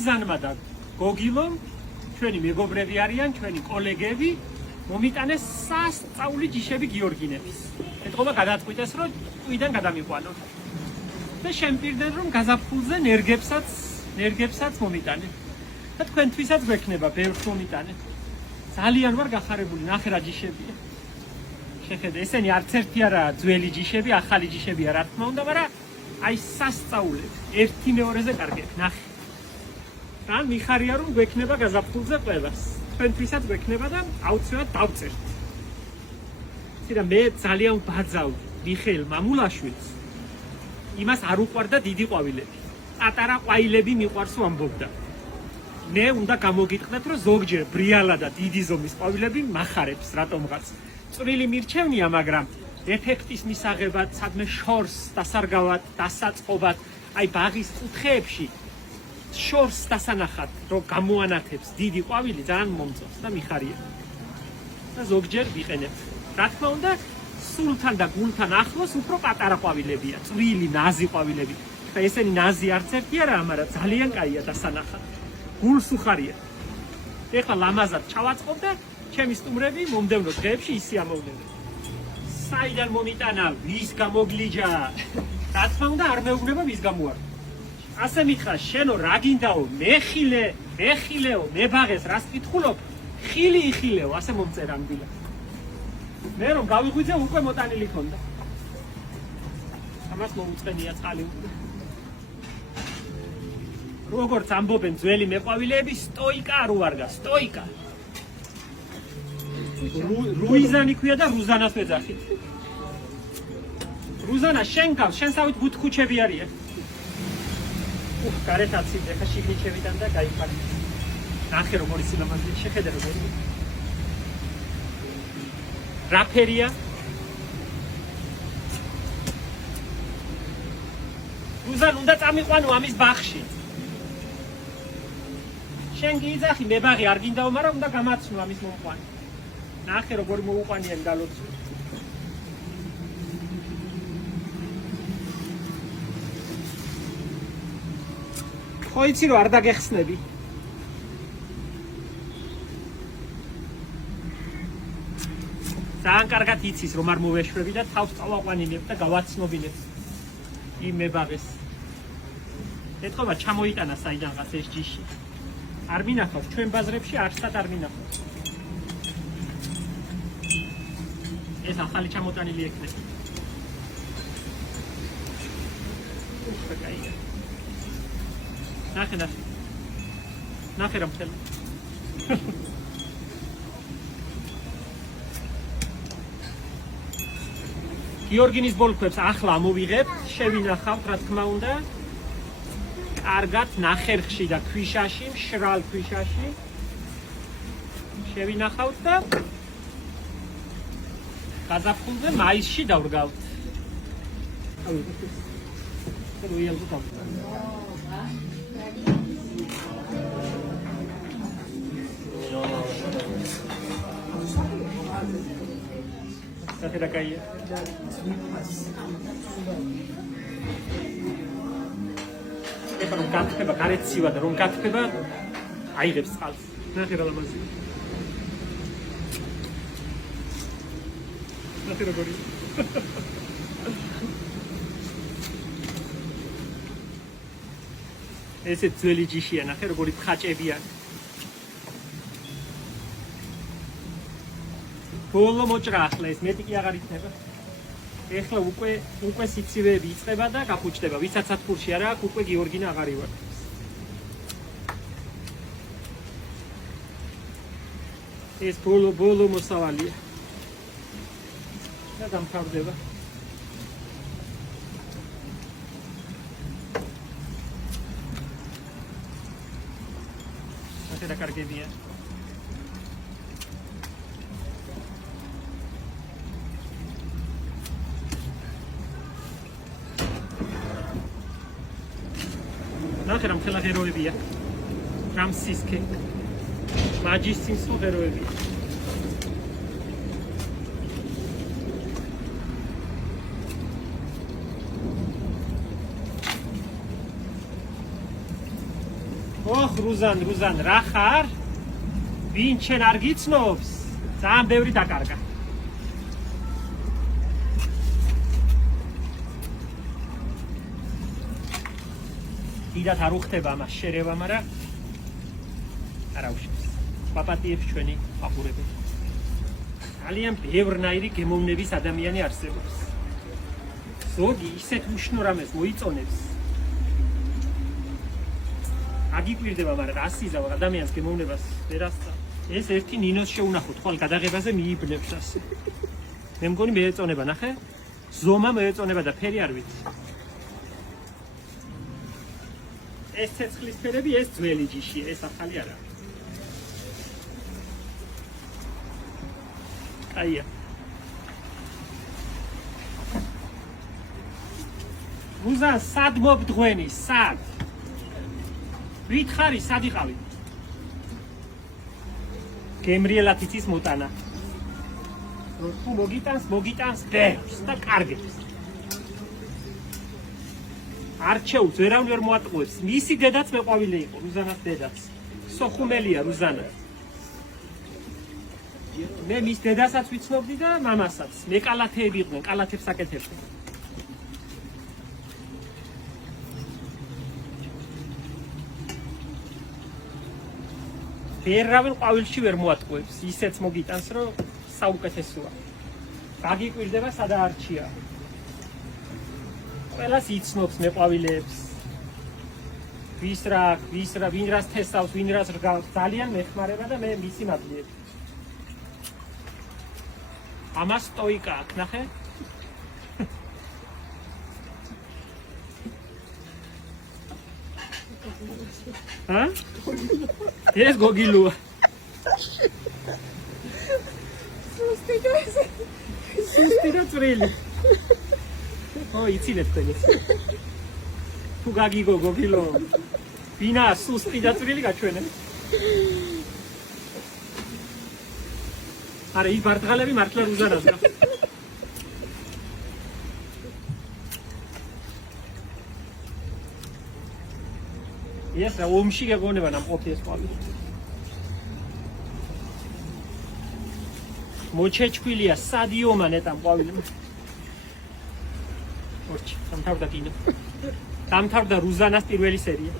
ლუიზანმა და გოგილომ ჩვენი მეგობრები არიან, ჩვენი კოლეგები, მომიტანეს სასწაული ჯიშები გიორგინების. ეთყობა გადაწყვიტეს, რომ ტვიდან გადამიყვანონ. და შემპირდნენ, რომ გაზაფხულზე ნერგებსაც მომიტანენ. და თქვენთვისაც გვექნება ბევრს მომიტანენ. ძალიან ვარ გახარებული, ნახე რა ჯიშებია. შეხედე, ესენი არც ერთი არაა ძველი ჯიშები, ახალი ჯიშებია, რა თქმა უნდა, მაგრამ აი სასწაულები, ერთი მეორეზე კარგები, ნახე. რა მიხარია რომ გვექნება გაზაფხულზე ყველას. თქვენთვისაც გვექნება და აუცილებლად დავწერთ. ცირა მე ძალიან ვბაძავ მიხეილ მამულაშვილს. იმას არ უყვარდა დიდი ყვავილები. პატარა ყვავილები მიყვარს ამბობდა. მე უნდა გამოგიტყდეთ, რომ ზოგჯერ ბრიალა და დიდი ზომის ყვავილები მახარებს რატომღაც. წვრილი მირჩევნია, მაგრამ ეფექტის მისაღებად, სადმე შორს დასარგავად, დასაწყობად, აი ბაღის კუთხეებში შორს დასანახად, რომ გამოანათებს დიდი ყვავილი ძალიან მომწონს და მიხარია. და ზოგჯერ ვიყენებ. რა თქმა უნდა, სულთან და გულთან ახლოს უფრო პატარა ყვავილებია, წვრილი, ნაზი ყვავილები. და ესენი ნაზი არც ერთი არაა, მაგრამ ძალიან კაია დასანახად. გულს უხარია. ეხლა ლამაზად ჩავაწყობ და ჩემი სტუმრები მომდევნო დღეებში ისე ამოვნებენ. საიდან მომიტანა, ვის გამოგლიჯა? რა თქმა უნდა, არ მეუბნება ვის გამოარ. ასე მითხრა, შენო რა გინდაო, მეხილეო, მებაღეს, რას კითხულობ? ხილი იხილეო, ასე მომწერა ამბილა. მე რომ გავიღვიძე, უკვე მოტანილი ქონდა. ამას მოუწყენია წყალი უკვე. როგორც ამბობენ ძველი მეყვავილეები, სტოიკა არ უარგა, სტოიკა. ლუიზანი ქვია და რუზანას ვეძახით. რუზანა, შენ გავს, შენსავით ბუთქუჩები არიან. გარეთ აცივდე, ხა შიგნით შევიდან და გაიფარი. ნახე როგორი სილამაზეა, შეხედე როგორი. რა ფერია? რუზან, უნდა წამიყვანო ამის ბაღში. შენ გიძახი, მე ბაღი არ გინდაო, მაგრამ უნდა გამაცნო ამის მომყვანი. ნახე როგორი მოუყვანიან გალოცი. ხო იცი რომ არ დაგეხსნები. ძალიან კარგად იცის რომ არ მოვეშვები და თავს წავაყვანინებ და გავაცნობინებ იმ მებაღეს. ეთქობა ჩამოიტანა საიდანღაც ეს ჯიში. არ მინახავს ჩვენ ბაზრებში არცად არ მინახავს. ეს ახალი ჩამოტანილი ექნება. ნახე რა მთელი. გიორგინის ბოლქვებს ახლა ამოვიღებთ, შევინახავთ რა თქმა უნდა. კარგად ნახერხში და ქვიშაში, მშრალ ქვიშაში. შევინახავთ და გაზაფხულზე მაისში დავრგავთ. Sapere caia. ეხლა რომ გათქება, გარეცივა და რომ გათქება, აიღებს წყალს. ნახე რა ლამაზია. ნახე როგორი. ესე ძველი ჯიშია, ნახე როგორი ხაჭებია. ბოლო მოჭრა ახლა ეს მეტი კი აღარ იქნება. ეხლა უკვე სიცივეები იწყება და გახუჭდება. ვისაც ათქურში არა აქვს, უკვე გიორგინა აღარ ივარდებს. ეს ბოლო მოსავალია. და დამთავრდება. ასე და კარგებია. ნახე რა მთელი ღეროებია. რამსისკე. მაჯისინსო ღეროებია. ოხ რუზან რა ხარ? ვინ შენ არ გიცნობს? ძალიან ბევრი დაკარგა. დიდად არ უხდება მას შერევა, მაგრამ არა უშავს. პაპატიებს ჩვენი აყურებელი. ძალიან ბევრნაირი გემოვნების ადამიანი არსებობს. ზოგი ისეთ უშნო რამეს მოიწონებს. აგიკვირდება, მაგრამ ასიზავ ადამიანს გემოვნებას ვერ ასწავ. ეს ერთი ნინოს შეუნახოთ, ხოლ გადაღებაზე მიიბნებს ასე. მე მგონი მეეწონება, ნახე? ზომა მეეწონება და ფერი არ ვიცი. ეს ცეცხლის ფერები, ეს ძველი ჯიში, ეს ახალი არა. აია. რუზან, სად მობდღვენი, სად? ვითხარი, სად იყავი? გემრიელად იცის მოტანა. თუ მოგიტანს დევს და კარგებს. არჩეულს ვერავინ ვერ მოატყუებს. მისი დედაც მეყვავილე იყო, რუზანას დედაც. სოხუმელია რუზანა. მე მის დედასაც ვიცნობდი და მამასაც. მე კალათეები იყვნენ, კალათებს აკეთებდნენ. ვერავინ ყვავილში ვერ მოატყუებს. ისეც მოგიტანს, რომ საუკეთესოა. გაგიკვირდება სადაარჩია. ყველას იცნობს მეყვავილეებს. ვინ რას თესავს, ვინ რას რგავს, ძალიან მეხმარება და მე მისი მადლიები. ამას სტოიკა აქვს, ნახე? ჰა? ეს გოგილოა. სუსტი და წვრილი. იცილებ ეს. თუ გაგიგო გოგილო. ვინა სუსტი და წვრილი გაჩვენე. არა, ის ბარტღალები მართლა რუზანას და. ეს რა ომში გეგონება ნამყოფი ეს ყვავი. მოჩეჩქვილია სადიომა ნეტამ ყვავილი. ორჩი, დამთავრდა კინო. დამთავრდა რუზანას პირველი სერია.